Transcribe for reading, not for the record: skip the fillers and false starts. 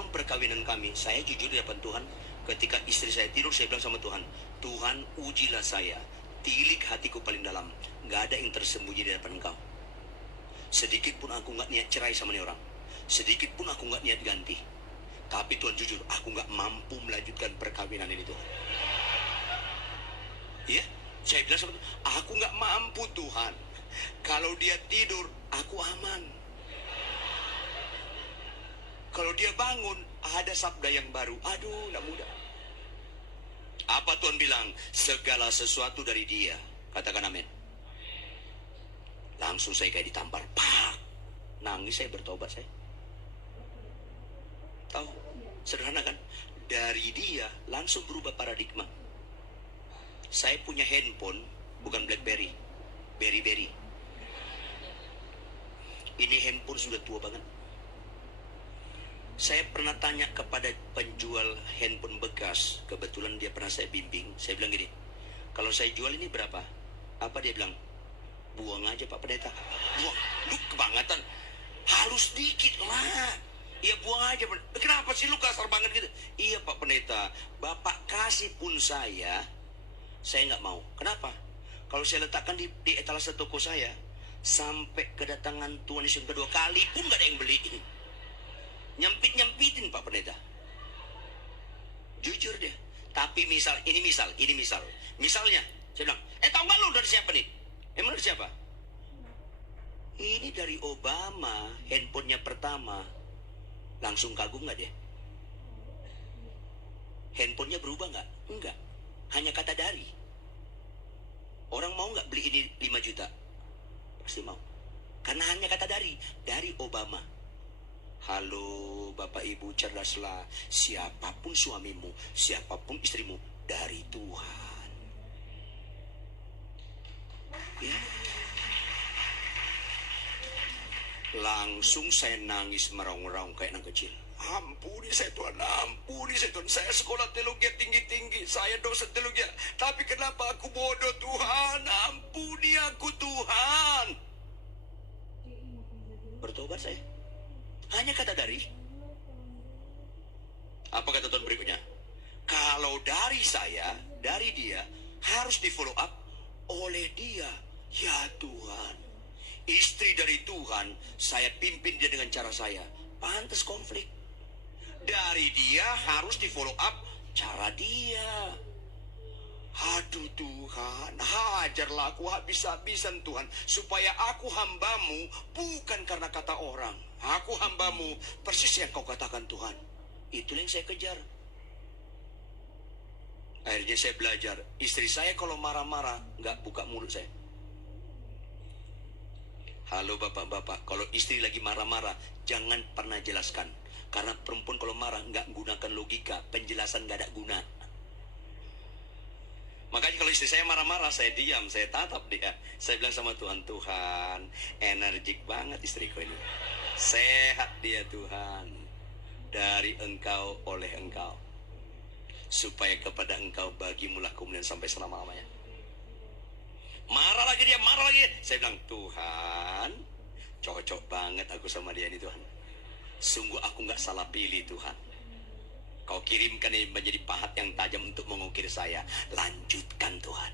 tahun perkawinan kami, saya jujur di hadapan Tuhan. Ketika istri saya tidur, saya bilang sama Tuhan, Tuhan ujilah saya, tilik hatiku paling dalam, gak ada yang tersembunyi di hadapan Engkau. Sedikit pun aku gak niat cerai sama nih orang, sedikit pun aku gak niat ganti. Tapi Tuhan jujur, aku gak mampu melanjutkan perkawinan ini Tuhan. Iya, saya bilang sama Tuhan, aku gak mampu Tuhan. Kalau dia tidur, aku aman. Kalau dia bangun, ada sabda yang baru. Aduh, gak mudah. Apa Tuhan bilang? Segala sesuatu dari dia. Katakan amin. Langsung saya kayak ditampar. Pak! Nangis saya, bertobat saya. Tahu? Sederhana kan? Dari dia langsung berubah paradigma. Saya punya handphone, bukan BlackBerry. Berry. Ini handphone sudah tua banget. Saya pernah tanya kepada penjual handphone bekas, kebetulan dia pernah saya bimbing. Saya bilang gini, kalau saya jual ini berapa? Apa dia bilang? Buang aja Pak Pendeta. Buang? Lu kebangetan. Halus dikit lah. Iya buang aja. Kenapa sih lu kasar banget gitu? Iya Pak Pendeta, Bapak kasih pun saya nggak mau. Kenapa? Kalau saya letakkan di etalase toko saya, sampai kedatangan Tuhan Yesus yang kedua kali pun nggak ada yang beli. Nyempitin Pak Pendeta. Jujur dia. Tapi ini misal. Misalnya, saya bilang, tahu nggak lu dari siapa nih? Emang dari siapa? Ini dari Obama, handphonenya pertama. Langsung kagum nggak dia? Handphonenya berubah nggak? Enggak. Hanya kata dari. Orang mau nggak beli ini 5 juta? Pasti mau. Karena hanya kata dari Obama. Halo Bapak Ibu, cerdaslah. Siapapun suamimu, siapapun istrimu, dari Tuhan. Ya. Langsung saya nangis meraung-raung kayak anak kecil. Ampuni saya Tuhan, ampuni saya Tuhan. Saya sekolah teologi tinggi-tinggi, saya dosen teologi. Tapi kenapa aku bodoh Tuhan? Ampuni aku Tuhan. Bertobat saya. Hanya kata dari. Apa kata Tuhan berikutnya? Kalau dari saya, dari dia, harus di follow up oleh dia. Ya Tuhan, istri dari Tuhan, saya pimpin dia dengan cara saya. Pantas konflik. Dari dia harus di follow up cara dia. Aduh Tuhan, hajarlah aku habis-habisan Tuhan, supaya aku hambamu bukan karena kata orang. Aku hambamu persis yang kau katakan Tuhan. Itulah yang saya kejar. Akhirnya saya belajar. Istri saya kalau marah-marah nggak buka mulut saya. Halo bapak-bapak, kalau istri lagi marah-marah jangan pernah jelaskan. Karena perempuan kalau marah nggak gunakan logika, penjelasan nggak ada guna. Makanya kalau istri saya marah-marah, saya diam, saya tatap dia. Saya bilang sama Tuhan, Tuhan, energik banget istriku ini. Sehat dia Tuhan. Dari Engkau, oleh Engkau. Supaya kepada Engkau bagimulah kemuliaan sampai selama-lamanya. Marah lagi dia, marah lagi. Saya bilang, Tuhan, cocok banget aku sama dia ini Tuhan. Sungguh aku gak salah pilih Tuhan. Kau kirimkan ini menjadi pahat yang tajam untuk mengukir saya. Lanjutkan Tuhan.